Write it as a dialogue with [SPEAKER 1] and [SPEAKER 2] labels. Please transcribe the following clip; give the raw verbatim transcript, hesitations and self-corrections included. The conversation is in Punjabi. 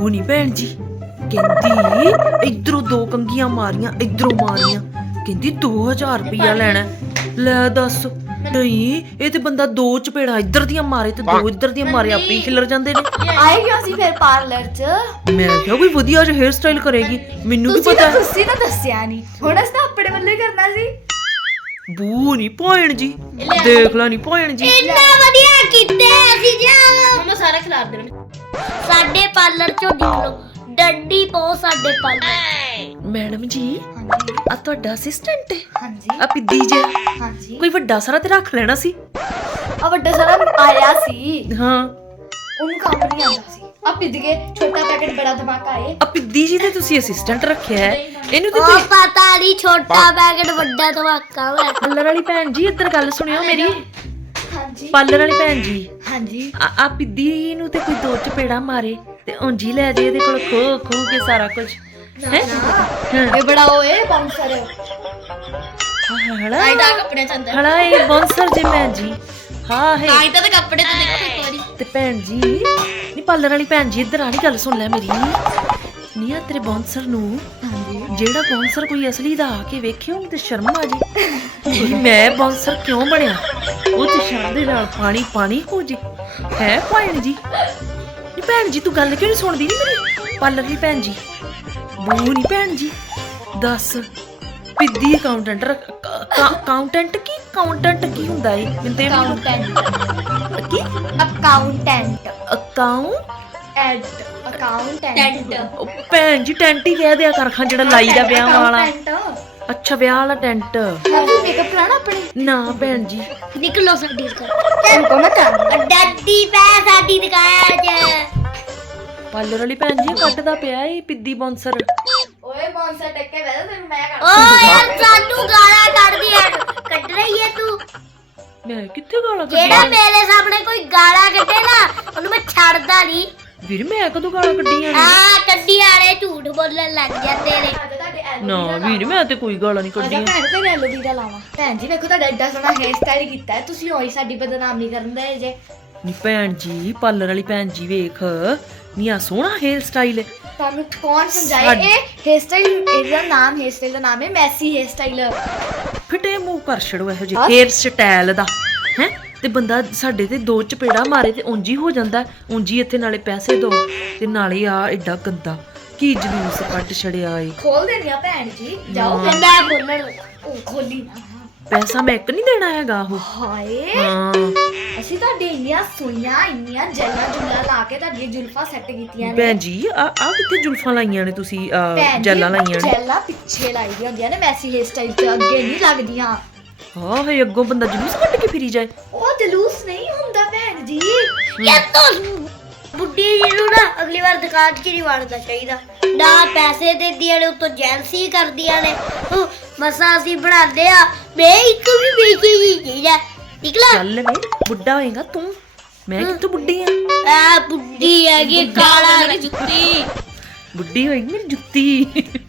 [SPEAKER 1] ਬੂ ਨੀ ਭੈਣ ਜੀ ਕਹਿੰਦੀ ਇਧਰੋਂ ਦੋ ਕੰਗੀਆਂ ਮਾਰੀਆਂ ਇਧਰੋਂ ਮਾਰੀਆਂ ਕਹਿੰਦੀ ਦੋ ਹਜ਼ਾਰ ਰੁਪਇਆ ਲੈਣਾ। ਲੈ ਦੱਸ ਨਹੀਂ ਇਹ ਤੇ ਬੰਦਾ ਦੋ ਚਪੇੜਾ ਇੱਧਰ ਦੀਆਂ ਮਾਰੇ ਤੇ ਦੋ ਇੱਧਰ ਦੀਆਂ ਮਾਰੇ ਆਪੇ ਹੀ ਖਿਲਰ ਜਾਂਦੇ ਨੇ।
[SPEAKER 2] ਆਏ ਕਿਉਂ ਸੀ ਫਿਰ ਪਾਰਲਰ 'ਚ?
[SPEAKER 1] ਮੈਂ ਕਿਹਾ ਕੋਈ ਵਧੀਆ ਜਿਹਾ ਹੇਅਰ ਸਟਾਈਲ ਕਰੇਗੀ ਮੈਨੂੰ ਵੀ ਪਤਾ।
[SPEAKER 2] ਤੁਸੀਂ ਤਾਂ ਦੱਸਿਆ ਨਹੀਂ, ਹੁਣ ਅਸੀਂ ਤਾਂ ਆਪਣੇ ਵੱਲੋਂ ਹੀ ਕਰਨਾ ਸੀ।
[SPEAKER 1] ਬੂ ਨੀ ਭੈਣ ਜੀ ਦੇਖ ਲਾ ਨੀ ਭੈਣ ਜੀ
[SPEAKER 3] ਇੰਨਾ ਵਧੀਆ ਕੀਤੇ ਅਸੀਂ ਜਾ ਮਮਾ ਸਾਰਾ ਖਿਲਾਰ ਦੇਣਾ ਸਾਡੇ ਪਾਰਲਰ ਚੋਂ ਨਿਕਲੋ ਡੰਡੀ ਪੋ ਸਾਡੇ ਪਾਰਲਰ।
[SPEAKER 1] ਮੈਡਮ ਜੀ
[SPEAKER 2] ਹਾਂਜੀ
[SPEAKER 1] ਆ ਤੁਹਾਡਾ ਅਸਿਸਟੈਂਟ ਹੈ?
[SPEAKER 2] ਹਾਂਜੀ
[SPEAKER 1] ਆ ਪਿੱਦੀ ਜੇ
[SPEAKER 2] ਹਾਂਜੀ
[SPEAKER 1] ਕੋਈ ਵੱਡਾ ਸਾਰਾ ਤੇ ਰੱਖ ਲੈਣਾ ਸੀ।
[SPEAKER 2] ਆ ਵੱਡਾ ਸਾਰਾ ਆਇਆ ਸੀ,
[SPEAKER 1] ਹਾਂ
[SPEAKER 2] ਉਹਨੂੰ ਕੰਮ ਨਹੀਂ ਆਉਂਦਾ ਸੀ। ਆ ਪਿੱਦ ਕੇ ਛੋਟਾ ਪੈਕੇਟ ਬੜਾ ਧਮਾਕਾ ਆਏ।
[SPEAKER 1] ਆ ਪਿੱਦੀ ਜੀ ਤੇ ਤੁਸੀਂ ਅਸਿਸਟੈਂਟ ਰੱਖਿਆ ਹੈ ਇਹਨੂੰ ਤੇ
[SPEAKER 3] ਉਹ ਪਤਾ ਨਹੀਂ ਛੋਟਾ ਪੈਕੇਟ ਵੱਡਾ ਧਮਾਕਾ ਵਾ।
[SPEAKER 1] ਪਾਰਲਰ ਵਾਲੀ ਭੈਣ ਜੀ ਇੱਧਰ ਗੱਲ ਸੁਣਿਓ ਮੇਰੀ।
[SPEAKER 2] ਹਾਂਜੀ
[SPEAKER 1] ਪਾਰਲਰ ਵਾਲੀ ਭੈਣ ਜੀ
[SPEAKER 2] ਹਾਂਜੀ
[SPEAKER 1] ਆ ਆ ਪਿੱਦੀ ਨੂੰ ਤੇ ਕੋਈ ਦੋ ਚਪੇੜਾ ਮਾਰੇ ਤੇ ਉਂਝ ਹੀ ਲੈ ਜੇ ਇਹਦੇ ਕੋਲ ਖੋ ਖੋ ਕੇ ਸਾਰਾ ਕੁਝ ਹੈ।
[SPEAKER 2] ਇਹ ਬੜਾ ਓਏ ਬਾਉਂਸਰ
[SPEAKER 1] ਹਲਾ
[SPEAKER 3] ਆਈਦਾ ਕੱਪੜੇ ਚੰਦਰ
[SPEAKER 1] ਹਲਾ ਇਹ ਬੌਂਸਰ ਜੇ ਭੈਣ ਜੀ ਹਾਂ ਹੈ
[SPEAKER 3] ਆਈਦਾ ਤੇ ਕੱਪੜੇ ਤੇ ਦੇਖੋ ਇੱਕ ਵਾਰੀ।
[SPEAKER 1] ਤੇ ਭੈਣ ਜੀ ਨੀ ਪਾਰਲਰ ਵਾਲੀ ਭੈਣ ਜੀ ਇੱਧਰ ਆ ਨੀ ਗੱਲ ਸੁਣ ਲੈ ਮੇਰੀ। ਨੀ ਆ ਤੇਰੇ ਬੌਂਸਰ ਨੂੰ ਜਿਹੜਾ ਬੌਂਸਰ ਕੋਈ ਅਸਲੀ ਦਾ ਆ ਕੇ ਵੇਖਿਓ ਤੇ ਸ਼ਰਮ ਆ ਜੇ ਮੈਂ ਬੌਂਸਰ ਕਿਉਂ ਬਣਿਆ ਉਹ ਤੇ ਸ਼ਰਮ ਦੇ ਨਾਲ ਪਾਣੀ ਪਾਣੀ ਹੋ ਜੇ ਹੈ ਭੈਣ ਜੀ। ਨੀ ਭੈਣ ਜੀ ਤੂੰ ਗੱਲ ਕਿਉਂ ਨਹੀਂ ਸੁਣਦੀ ਨੀ ਮੇਰੀ ਪਾਰਲਰ ਦੀ ਭੈਣ ਜੀ। ਬੂ ਨੀ ਭੈਣ ਜੀ ਦੱਸ ਪਿੱਦੀ ਅਕਾਊਂਟੈਂਟ ਅਕਾਊਂਟੈਂਟ ਕੀ ਅਕਾਊਂਟੈਂਟ ਕੀ ਹੁੰਦਾ ਏ ਮੈਨੂੰ ਤੇ
[SPEAKER 2] ਅਕਾਊਂਟੈਂਟ
[SPEAKER 1] ਕੀ
[SPEAKER 2] ਅਕਾਊਂਟੈਂਟ
[SPEAKER 1] ਅਕਾਊਂਟ
[SPEAKER 2] ਐਡ ਅਕਾਊਂਟੈਂਟ
[SPEAKER 1] ਭੈਣ ਜੀ ਟੈਂਟ ਹੀ ਕਹਿ ਦਿਆ ਕਰ ਖਾਂ ਜਿਹੜਾ ਲਾਈ ਦਾ ਵਿਆਹ ਵਾਲਾ। ਅੱਛਾ ਵਿਆਹ ਵਾਲਾ ਟੈਂਟ
[SPEAKER 2] ਮੇਕਅਪ ਕਰਾਣਾ ਆਪਣੇ।
[SPEAKER 1] ਨਾ ਭੈਣ ਜੀ
[SPEAKER 3] ਨਿਕਲੋ ਸਾਡੀ ਦੁਕਾਨ
[SPEAKER 2] ਤੈਨੂੰ ਮੈਂ ਕਰਾਂ
[SPEAKER 3] ਡੱਡੀ ਪੈ ਸਾਡੀ ਦੁਕਾਨ 'ਚ।
[SPEAKER 1] ਪਾਰਲਰ ਵਾਲੀ ਭੈਣ ਜੀ ਕੱਟਦਾ ਪਿਆ ਏ ਪਿੱਦੀ ਬੌਂਸਰ।
[SPEAKER 2] ਓਏ ਬਾਉਂਸਰ ਟੱਕੇ ਵੈਸੇ ਤੈਨੂੰ ਮੈਂ ਕਰ।
[SPEAKER 3] ਓ ਯਾਰ ਸਾਨੂੰ ਗਾਲਾਂ ਕੱਢਦੀ ਐ ਕੱਢ ਰਹੀ ਐ ਤੂੰ।
[SPEAKER 1] ਮੈਂ ਕਿੱਥੇ ਗਾਲਾਂ
[SPEAKER 3] ਜਿਹੜਾ
[SPEAKER 1] ਕੱਢੀਆਂ
[SPEAKER 3] ਮੇਰੇ ਸਾਹਮਣੇ ਕੋਈ ਗਾਲਾਂ ਕੱਢੇ ਨਾ ਉਹਨੂੰ ਮੈਂ ਛੱਡਦਾ ਨਹੀਂ।
[SPEAKER 1] ਵੀਰ ਮੈਂ ਕਦੋਂ ਗਾਲਾਂ ਕੱਢੀਆਂ ਨੇ?
[SPEAKER 3] ਆ ਕੱਢੀ ਵਾਲੇ ਝੂਠ ਬੋਲਣ ਲੱਗ ਜਾਂਦੇ ਨੇ।
[SPEAKER 2] ਤੁਹਾਡੇ ਐਲੋ
[SPEAKER 1] ਨਾ ਵੀਰ ਮੈਂ ਤੇ ਕੋਈ ਗਾਲਾਂ ਨਹੀਂ ਕੱਢੀਆਂ।
[SPEAKER 2] ਭੈਣ ਤੇ ਐਲੋ ਦੀ ਦਾ ਲਾਵਾਂ। ਭੈਣ ਜੀ ਵੇਖੋ ਤੁਹਾਡਾ ਐਡਾ ਸੋਹਣਾ ਹੇਅਰ ਸਟਾਈਲ ਕੀਤਾ ਹੈ, ਤੁਸੀਂ ਹੋਈ ਸਾਡੀ ਬਦਨਾਮੀ ਕਰਨ ਦੇ ਜੇ।
[SPEAKER 1] ਨੀ ਭੈਣ ਜੀ ਪਾਰਲਰ ਵਾਲੀ ਭੈਣ ਜੀ ਵੇਖ ਨੀ ਆ ਸੋਹਣਾ ਹੇਅਰ ਸਟਾਈਲ
[SPEAKER 2] ਤੁਹਾਨੂੰ ਕੌਣ ਸਮਝਾਏ ਇਹ ਹੇਅਰ ਸਟਾਈਲ? ਇਹਦਾ ਨਾਮ ਹੇਅਰ ਸਟਾਈਲ ਦਾ ਨਾਮ ਹੈ ਮੈਸੀ ਹੇਅਰ ਸਟਾਈਲ।
[SPEAKER 1] ਫਿੱਟੇ ਮੂੰਹ ਕਰ ਛੜੋ ਇਹੋ ਜਿਹੇ ਹੇਅਰ ਸਟਾਈਲ ਦਾ ਹੈ ਤੇ ਬੰਦਾ ਸਾਡੇ ਤੇ ਦੋ ਚਪੇੜਾ ਮਾਰੇ ਤੇ ਉਂਝ ਹੀ ਹੋ ਜਾਂਦਾ। ਉਂਝ ਹੀ ਇੱਥੇ ਨਾਲੇ ਪੈਸੇ ਦੋ ਤੇ ਨਾਲੇ ਆ ਐਡਾ ਗੰਦਾ ਕੀ ਜਲੂਸ ਕੱਢ ਛੜਿਆ ਏ।
[SPEAKER 2] ਖੋਲ ਦੇਣੀ ਆ ਭੈਣ ਜੀ, ਜਾਓ
[SPEAKER 1] ਨਾ।
[SPEAKER 2] ਮੈਂ ਖੋਲਣ ਉਹ ਖੋਲੀ ਨਾ।
[SPEAKER 1] ਪੈਸਾ ਮੈਂ ਇੱਕ ਨਹੀਂ ਦੇਣਾ ਹੈਗਾ ਉਹ।
[SPEAKER 2] ਹਾਏ
[SPEAKER 1] ਹਾਂ
[SPEAKER 2] ਅਸੀਂ ਤੁਹਾਡੇ ਇੰਨੀਆਂ ਸੋਹਣੀਆਂ ਇੰਨੀਆਂ ਜੱਲਾਂ ਜੁੱਲਾਂ ਲਾ ਕੇ ਤੁਹਾਡੀਆਂ ਜ਼ੁਲਫਾਂ ਸੈੱਟ ਕੀਤੀਆਂ ਨੇ।
[SPEAKER 1] ਭੈਣ ਜੀ ਆ ਆ ਕਿੱਥੇ ਜ਼ੁਲਫਾਂ ਲਾਈਆਂ ਨੇ ਤੁਸੀਂ
[SPEAKER 2] ਭੈਣ ਜੀ,
[SPEAKER 1] ਜੈਲਾਂ ਲਾਈਆਂ ਨੇ?
[SPEAKER 2] ਜੈਲਾਂ ਪਿੱਛੇ ਲਾਈ ਦੀਆਂ ਹੁੰਦੀਆਂ ਨੇ ਮੈਸੀ ਹੇਅਰ ਸਟਾਈਲ ਤੇ, ਅੱਗੇ ਨਹੀਂ ਲੱਗਦੀਆਂ।
[SPEAKER 1] ਹਾਂ ਹੈ ਅੱਗੋਂ ਬੰਦਾ ਜਲੂਸ ਕੱਢ ਕੇ ਫਿਰੀ ਜਾਏ।
[SPEAKER 2] ਉਹ ਜਲੂਸ ਨਹੀਂ ਹੁੰਦਾ ਭੈਣ ਜੀ।
[SPEAKER 3] ਯਾਰ ਤੂੰ ਬੁੱਢੀ ਜੀ ਨੂੰ ਨਾ ਅਗਲੀ ਵਾਰ ਦੁਕਾਨ 'ਚ ਨਹੀਂ ਵੜਨਾ ਚਾਹੀਦਾ। ਨਾ ਪੈਸੇ ਦਿੰਦੀਆਂ ਨੇ ਉੱਤੋਂ ਜੈਲਸੀ ਕਰਦੀਆਂ ਨੇ। ਹੂੰ, ਮਸਾਂ ਅਸੀਂ ਬਣਾਉਂਦੇ ਆ ਮੈਂ ਇੱਕ ਵੀ ਵੇਚੀ ਹੀ ਚੀਜ਼ ਹੈ ਨਿਕਲਾ।
[SPEAKER 1] ਚੱਲ ਵੇ ਬੁੱਢਾ ਹੋਏਗਾ ਤੂੰ ਮੈਂ ਕਿੱਥੋਂ ਬੁੱਢੀ ਆ?
[SPEAKER 3] ਆ ਬੁੱਢੀ ਹੈਗੀ ਕਾਲਾ ਜੁੱਤੀ
[SPEAKER 1] ਬੁੱਢੀ ਹੋਏਗੀ ਮੇਰੀ ਜੁੱਤੀ।